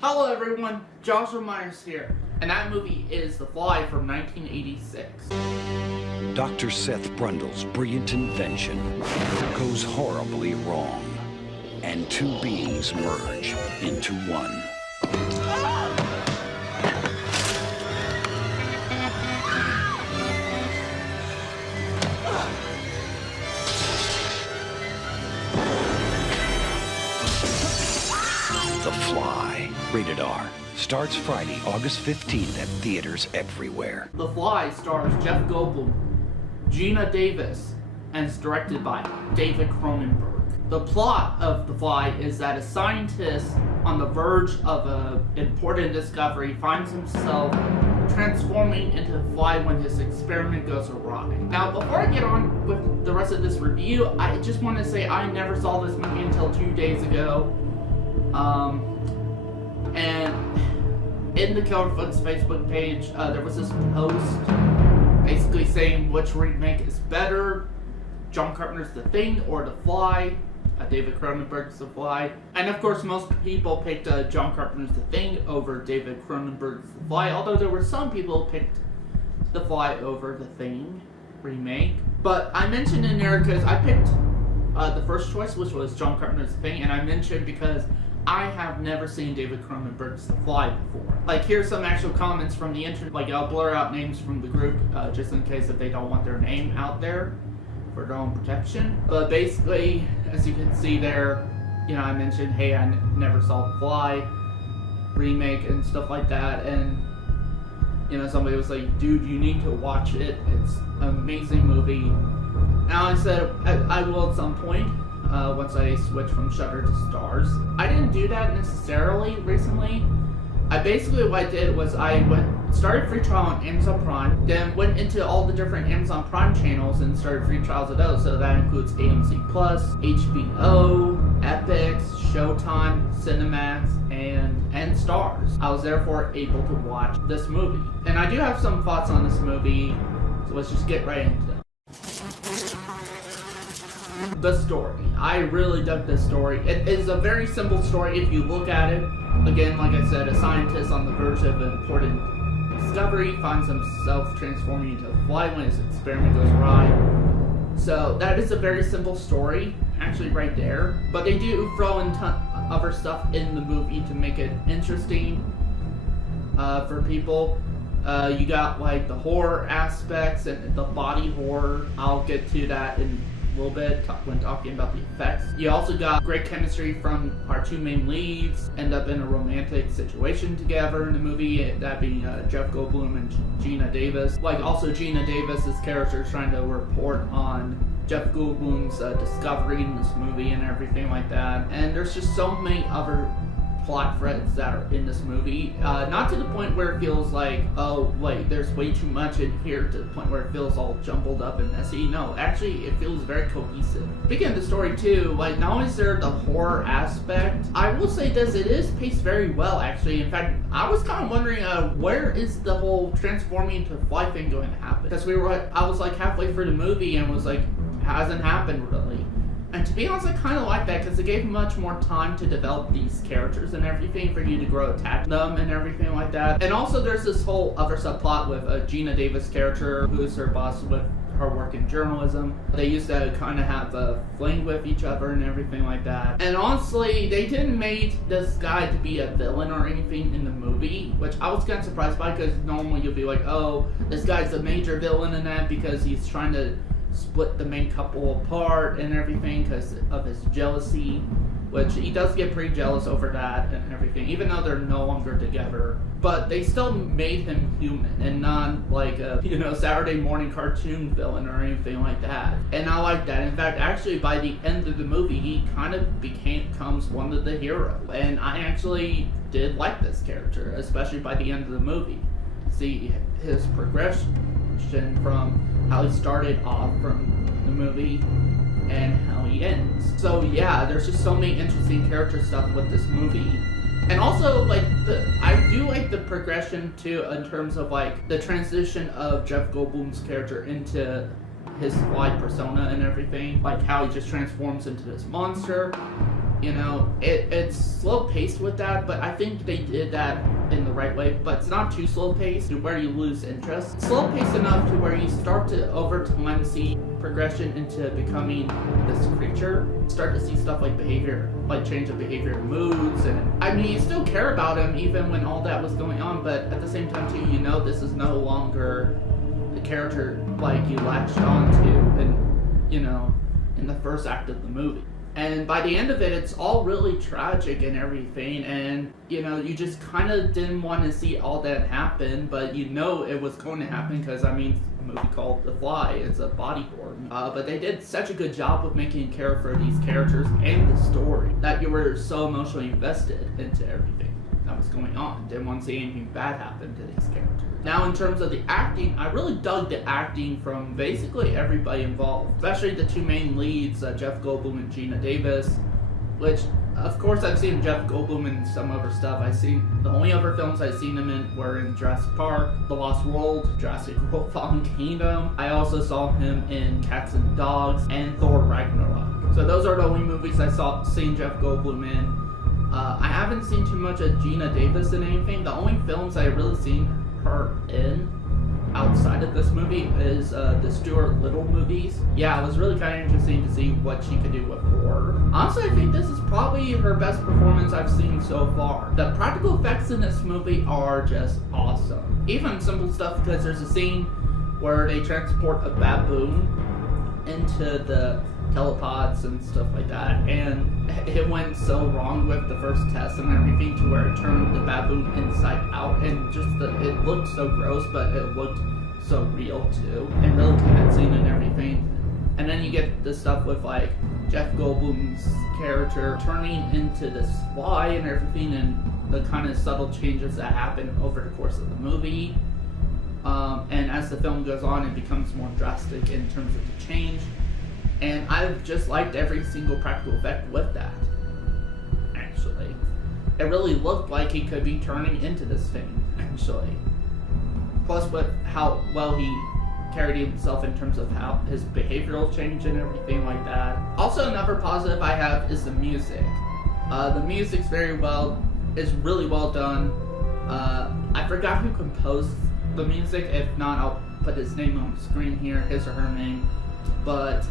Hello everyone, Joshua Myers here, and that movie is The Fly from 1986. Dr. Seth Brundle's brilliant invention goes horribly wrong, and two beings merge into one. The Fly, rated R, starts Friday, August 15th at theaters everywhere. The Fly stars Jeff Goldblum, Gina Davis, and is directed by David Cronenberg. The plot of The Fly is that a scientist on the verge of an important discovery finds himself transforming into a fly when his experiment goes awry. Now, before I get on with the rest of this review, I just want to say I never saw this movie until 2 days ago. And in the Killer Flicks Facebook page, there was this post basically saying which remake is better, John Carpenter's The Thing or The Fly, David Cronenberg's The Fly. And of course most people picked John Carpenter's The Thing over David Cronenberg's The Fly, although there were some people who picked The Fly over The Thing remake. But I mentioned in there because I picked the first choice, which was John Carpenter's The Thing, and I mentioned because I have never seen David Cronenberg's The Fly before. Like, here's some actual comments from the internet. Like, I'll blur out names from the group just in case if they don't want their name out there for their own protection. But basically, as you can see there, you know, I mentioned, hey, I never saw The Fly remake and stuff like that, and you know, somebody was like, dude, you need to watch it. It's an amazing movie. Now I said I will at some point. Once I switch from Shudder to Stars. I didn't do that necessarily recently. What I did was I started free trial on Amazon Prime, then went into all the different Amazon Prime channels and started free trials of those. So that includes AMC Plus, HBO, Epix, Showtime, Cinemax, and Stars. I was therefore able to watch this movie. And I do have some thoughts on this movie, so let's just get right into it. The story. I really dug this story. It is a very simple story if you look at it. Again, like I said, a scientist on the verge of an important discovery finds himself transforming into a fly when his experiment goes awry. So that is a very simple story, actually right there. But they do throw in other stuff in the movie to make it interesting for people. You got like the horror aspects and the body horror. I'll get to that in little bit when talking about the effects. You also got great chemistry from our two main leads, end up in a romantic situation together in the movie, that being Jeff Goldblum and Gina Davis. Like, also Gina Davis's character is trying to report on Jeff Goldblum's discovery in this movie and everything like that. And there's just so many other plot threads that are in this movie, not to the point where it feels like, oh wait, there's way too much in here, to the point where it feels all jumbled up and messy. No, actually it feels very cohesive. Speaking of the story too, like, not only is there the horror aspect, I will say this, it is paced very well actually. In fact, I was kind of wondering where is the whole transforming into a fly thing going to happen, because I was like halfway through the movie and was like, hasn't happened really. And to be honest, I kind of like that because it gave much more time to develop these characters and everything for you to grow attached to them and everything like that. And also there's this whole other subplot with Gina Davis' character, who is her boss with her work in journalism. They used to kind of have a fling with each other and everything like that. And honestly, they didn't make this guy to be a villain or anything in the movie, which I was kind of surprised by, because normally you'll be like, oh, this guy's a major villain in that because he's trying to split the main couple apart and everything because of his jealousy, which he does get pretty jealous over that and everything, even though they're no longer together. But they still made him human and not like a, you know, Saturday morning cartoon villain or anything like that. And I like that. In fact, actually by the end of the movie, he kind of becomes one of the heroes. And I actually did like this character, especially by the end of the movie. See his progression from how he started off from the movie and how he ends. So yeah, there's just so many interesting character stuff with this movie. And also, like, I do like the progression too, in terms of like the transition of Jeff Goldblum's character into his Fly persona and everything, like how he just transforms into this monster. You know, it's slow paced with that, but I think they did that in the right way. But it's not too slow paced to where you lose interest. Slow paced enough to where you start to over time see progression into becoming this creature. Start to see stuff like behavior, like change of behavior, moods, and I mean you still care about him even when all that was going on. But at the same time too, you know this is no longer the character like you latched on to, and you know, in the first act of the movie. And by the end of it, it's all really tragic and everything, and you know, you just kind of didn't want to see all that happen, but you know it was going to happen because, I mean, a movie called The Fly, it's a body horror. But they did such a good job with making care for these characters and the story that you were so emotionally invested into everything that was going on. Didn't want to see anything bad happen to these characters. Now, in terms of the acting, I really dug the acting from basically everybody involved, especially the two main leads, Jeff Goldblum and Gina Davis, which, of course, I've seen Jeff Goldblum in some other stuff. The only other films I've seen him in were in Jurassic Park, The Lost World, Jurassic World Fallen Kingdom. I also saw him in Cats and Dogs and Thor Ragnarok. So those are the only movies I seen Jeff Goldblum in. I haven't seen too much of Gina Davis in anything. The only films I've really seen her in outside of this movie is the Stuart Little movies. Yeah, it was really kind of interesting to see what she could do with horror. Honestly, I think this is probably her best performance I've seen so far. The practical effects in this movie are just awesome. Even simple stuff, because there's a scene where they transport a baboon into the telepods and stuff like that, and it went so wrong with the first test and everything to where it turned the baboon inside out, and just it looked so gross, but it looked so real too, and really convincing and everything. And then you get the stuff with like Jeff Goldblum's character turning into this fly and everything, and the kind of subtle changes that happen over the course of the movie. And as the film goes on, it becomes more drastic in terms of the change. And I've just liked every single practical effect with that, actually. It really looked like he could be turning into this thing, actually. Plus with how well he carried himself in terms of how his behavioral change and everything like that. Also, another positive I have is the music. The music's is really well done. I forgot who composed the music. If not, I'll put his name on the screen here, his or her name. But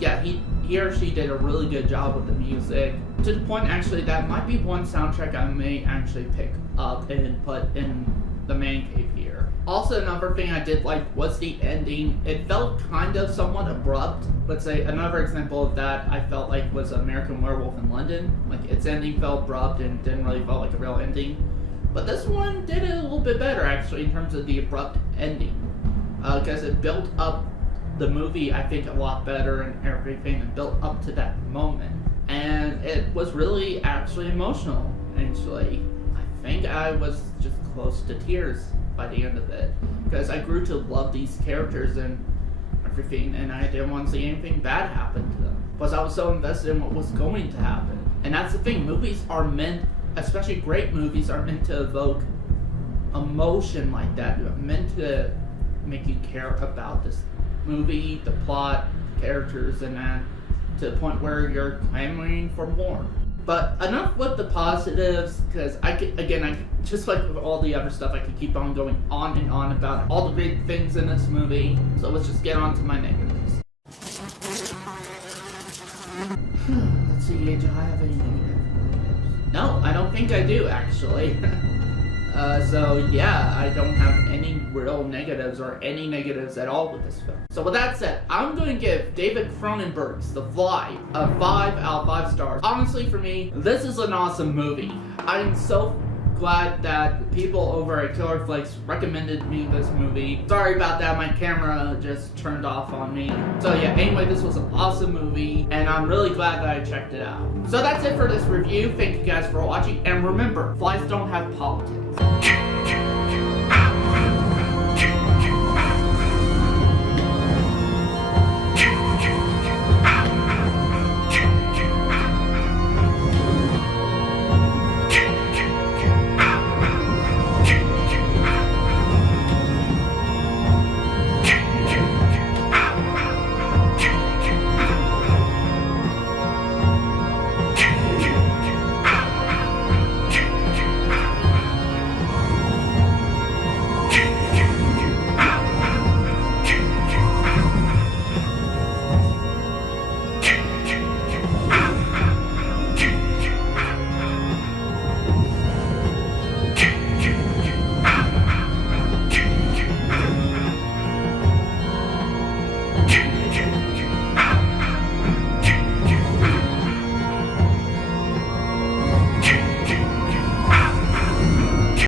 yeah, he or she did a really good job with the music, to the point actually that might be one soundtrack I may actually pick up and put in the man cave here. Also, another thing I did like was the ending. It felt kind of somewhat abrupt. Let's say another example of that I felt like was American Werewolf in London. Like, its ending felt abrupt and didn't really feel like a real ending. But this one did it a little bit better actually in terms of the abrupt ending, because it built up the movie, I think, a lot better and everything, and built up to that moment. And it was really actually emotional, actually. I think I was just close to tears by the end of it, because I grew to love these characters and everything, and I didn't want to see anything bad happen to them. Plus, I was so invested in what was going to happen. And that's the thing, movies are meant, especially great movies, are meant to evoke emotion like that. They're meant to make you care about this movie, the plot, characters, and that, to the point where you're clamoring for more. But enough with the positives, because I just like with all the other stuff, I could keep on going on and on about all the great things in this movie. So let's just get on to my negatives. Let's see, do I have any negatives? No, I don't think I do, actually. So yeah, I don't have any real negatives or any negatives at all with this film. So with that said, I'm going to give David Cronenberg's The Fly a 5 out of 5 stars. Honestly, for me, this is an awesome movie. I'm so glad that people over at Killer Flakes recommended me this movie. Sorry about that, my camera just turned off on me. So yeah, anyway, this was an awesome movie, and I'm really glad that I checked it out. So that's it for this review. Thank you guys for watching, and remember, flies don't have politics.